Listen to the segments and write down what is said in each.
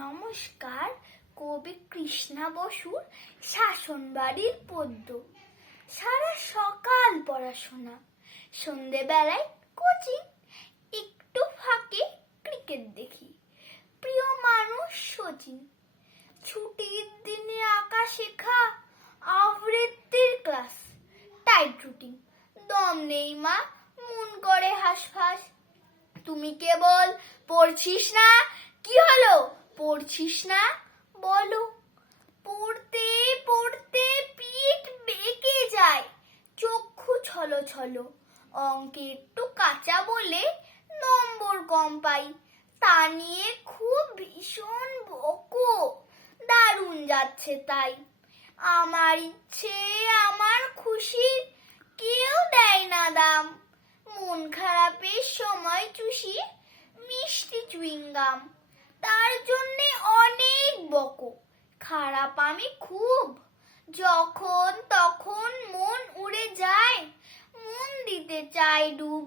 নমস্কার, কবি কৃষ্ণা বসুর শাসন বাড়ির পদ্য। সারা সকাল পড়াশোনা, সন্ধেবেলায় কোচিং, একটু ফাঁকে ক্রিকেট দেখি, প্রিয় মানুষ সচিন ছুটির দিনে আঁকা শেখা আবৃত্তির ক্লাস, টাইট রুটিন, দম নেই মা, মন করে হাসফাস। তুমি কেবল পড়ছিস না? কি হলো? পড়ছিস না? বলো। পড়তে পড়তে পিঠ বেঁকে যায়, চক্ষু ছলো ছলো। অঙ্কে একটু কাঁচা বলে নম্বর কম পাই। তা নিয়ে খুব ভীষণ বকো। দারুণ যাচ্ছে তাই। আমার ইচ্ছে, আমার খুশি, কেউ দেয় না দাম। মন খারাপের সময় চুষি মিষ্টি চুইংগাম। তার জন্যে অনেক বকো। খারাপ আমি খুব। যখন তখন মন উড়ে যায়, মন দিতে চাই ডুব।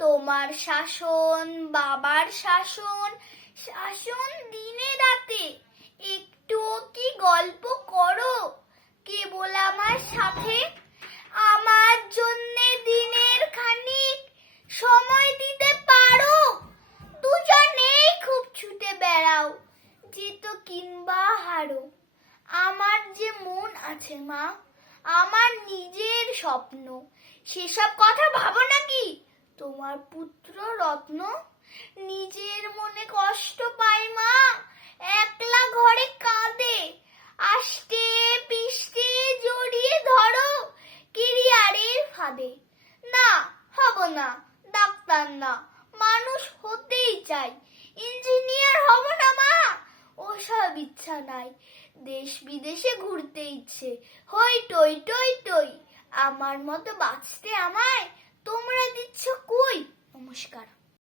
তোমার শাসন, বাবার শাসন শাসন দিনে রাতে একটু কি গল্প করো কেবল আমার সাথে আমার জন্যে দিনের খানিক সময় দিতে পারো দুজনেই খুব ছুটে বেড়াও যেত হারো আমার যে মন আছে, মা, আমার নিজের স্বপ্ন। সেসব কথা ভাবো নাকি? তোমার পুত্র রত্ন নিজের মনে কষ্ট পায়, মা। একলা ঘরে কাঁদে। আষ্টে পিষ্টে জড়িয়ে ধরো কেরিয়ারের ফাঁদে। না, হব না, ডাক্তার না। মানুষ হতেই চাই ইঞ্জিনিয়ার ইচ্ছা নাই। দেশ বিদেশে ঘুরতে ইচ্ছে। হই টই টই টই। আমার মতো বাঁচতে আমায় তোমরা দিচ্ছ কই? নমস্কার।